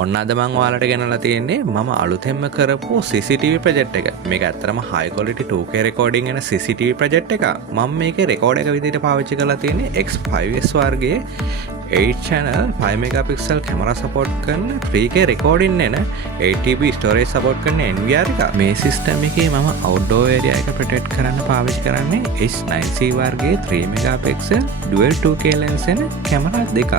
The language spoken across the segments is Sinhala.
ඔන්න අද මං ඔයාලට ගෙනලා තියෙන්නේ මම අලුතෙන්ම කරපු CCTV ප්‍රොජෙක්ට් එක. මේක ඇත්තටම high quality 2K recording එන CCTV ප්‍රොජෙක්ට් එක. මම මේකේ රෙකෝඩ් එක විදිහට පාවිච්චි කරලා තියෙන්නේ X5S වර්ගයේ 8 channel 5 megapixel camera support කරන 3K recording එන 8TB storage support කරන NVR එක. මේ system එකේ මම outdoor area එක protect කරන්න පාවිච්චි කරන්නේ S9C වර්ගයේ 3 megapixel dual 2K lens එන camera දෙකක්.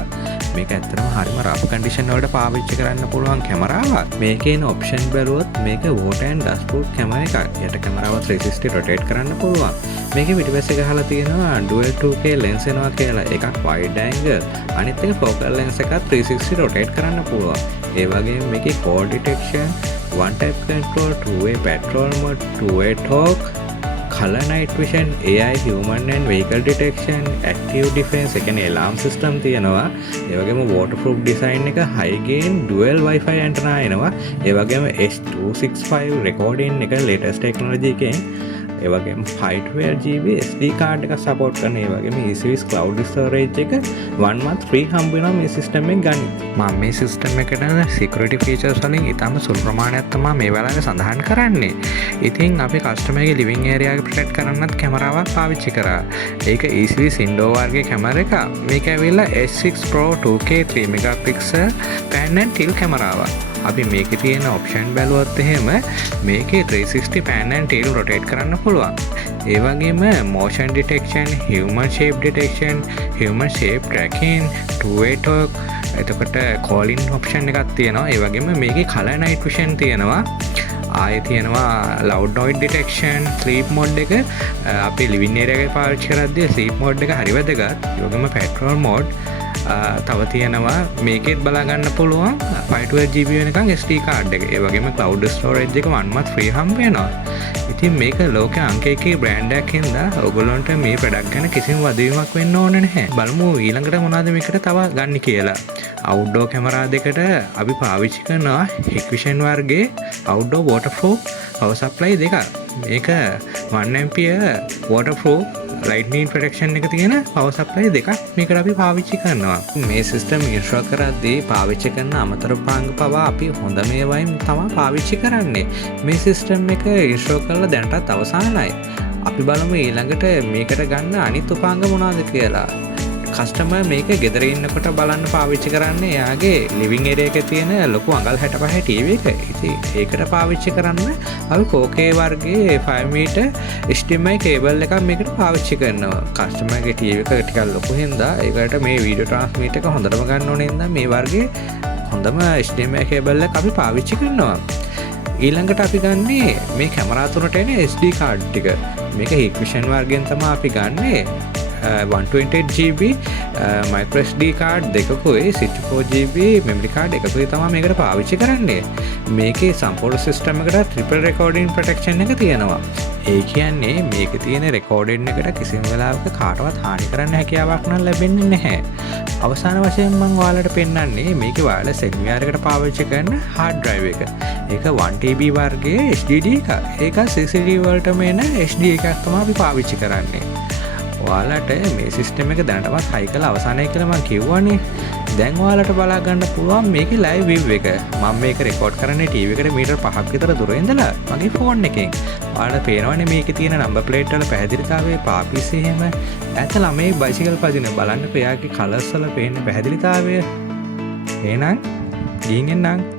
මේක ඇත්තටම හරිම rough condition වලට පාවිච්චි කරන්න පුළුවන් කැමරාවක්. මේකේ ඉන්න option බැලුවොත් මේක water and dust proof camera එකක්. යට කැමරාව 360 rotate කරන්න පුළුවන්. මේකේ පිටිපස්සේ ගහලා තියෙනවා dual 2K lens එනවා කියලා. එකක් wide angle අනිත් එක focal lens එකක් 360 rotate කරන්න පුළුවන්. ඒ වගේම මේකේ call detection, one type control, two-way patrol mode, two-way talk, color night vision, AI human and vehicle detection, active defense එකන alarm system තියෙනවා. ඒ වගේම waterproof design එක, high gain dual wifi antenna එනවා. ඒ වගේම S265 recording එක latest technology එකෙන් ඒ වගේම 512GB SD card එක support කරන. ඒ වගේම eSwiss cloud storage එක 1 month free හම්බ වෙනවා මේ system එක ගන්න. මම මේ system එකට security features වලින් ඉතාම සුළු ප්‍රමාණයක් තමයි මේ වෙලාවේ සඳහන් කරන්නේ. ඉතින් අපි customer ගේ living area එක protect කරන්නත් කැමරාවක් පාවිච්චි කරා. ඒක eSwiss indoor වර්ගයේ කැමරා එක. මේක ඇවිල්ලා S6 Pro 2K 3 megapixel pan and tilt කැමරාවක්. අපි මේකේ තියෙන option බැලුවොත් එහෙම මේකේ 360 pan and tilt rotate කරන්න පුළුවන්. ඒ වගේම motion detection, human shape detection, human shape tracking, two-way talk, එතකොට calling option එකක් තියෙනවා. ඒ වගේම මේකේ color night vision තියෙනවා. ආයෙ තියෙනවා loud noise detection, sleep mode එක අපි living area එකේ පාවිච්චි කරද්දී sleep mode එක හරි වැදගත්. ඒ වගේම petrol mode තව තියෙනවා මේකෙත් බලා ගන්න පුළුවන් 512GB වෙනකන් SD card එක. ඒ වගේම cloud storage එක 1 month free හම්බ වෙනවා. ඉතින් මේක ලෝකයේ අංක 1 brand එකක් හින්දා ඔයගොල්ලොන්ට මේ product ගැන කිසිම වදවීමක් වෙන්න ඕනේ නැහැ. බලමු ඊළඟට මොනවද මේකට තව ගන්න කියලා. outdoor camera දෙකට අපි පාවිච්චි කරනවා Hikvision වර්ගයේ outdoor waterproof power supply දෙකක්. මේක 1 ampere waterproof lightning protection එක තියෙන power supply දෙකක් මේකට අපි පාවිච්චි කරනවා. මේ system install කරද්දී පාවිච්චි කරන අමතර උපාංග පවා අපි හොඳ මේවායින් තමයි පාවිච්චි කරන්නේ. මේ system එක install කරලා දැනටත් අවසానයි. අපි බලමු ඊළඟට මේකට ගන්න අනිත් උපාංග මොනවද කියලා. කස්ටමර් මේක ගෙදර ඉන්නකොට බලන්න පාවිච්චි කරන්නේ එයාගේ ලිවිං ඒරියා එකේ තියෙන ලොකු අඟල් 65 ටීවී එක. ඉතින් ඒකට පාවිච්චි කරන්න අපි 4K වර්ගයේ 5 meter HDMI කේබල් එකක් මේකට පාවිච්චි කරනවා. කස්ටමර්ගේ ටීවී එක ටිකක් ලොකු හින්දා ඒකට මේ වීඩියෝ ට්‍රාන්ස්මිටර් එක හොඳටම ගන්න ඕනේ හින්දා මේ වර්ගයේ හොඳම HDMI කේබල් එක අපි පාවිච්චි කරනවා. ඊළඟට අපි ගන්නේ මේ කැමරා තුනට එන SD card ටික. මේක Hikvision වර්ගයෙන් තමයි අපි ගන්නේ. 128GB micro SD card දෙකකුයි 64GB memory card එකකුයි තමයි මේකට පාවිච්චි කරන්නේ. මේකේ සම්පූර්ණ system එකට triple recording protection එක තියෙනවා. ඒ කියන්නේ මේකේ තියෙන recording එකට කිසිම වෙලාවක කාටවත් හානි කරන්න හැකියාවක් නම් ලැබෙන්නේ නැහැ. අවසාන වශයෙන් මම ඔයාලට පෙන්නන්නේ මේකේ wireless NVR එකට පාවිච්චි කරන hard drive එක. ඒක 1TB වර්ගයේ HDD එක. ඒක CCTV වලටම එන HD එකක් තමයි අපි පාවිච්චි කරන්නේ. ඔයාලට මේ සිස්ටම් එක දැනටමත් හයි කරලා අවසానයි කියලා මම කිව්වනේ. දැන් ඔයාලට බලා ගන්න පුළුවන් මේකේ ලයිව් view එක. මම මේක රෙකෝඩ් කරන්නේ ටීවී එකට මීටර් 5ක් විතර දුර ඉඳලා මගේ ෆෝන් එකෙන්. ඔයාලට පේනවනේ මේකේ තියෙන නම්බර් ප්ලේට් වල පැහැදිලිතාවය පාපිස් එහෙම. ඇත්ත ළමයි බයිසිකල් පදින බලන්න එයාගේ කලර්ස් වල පේන පැහැදිලිතාවය. එහෙනම් ගිහින් එන්නම්.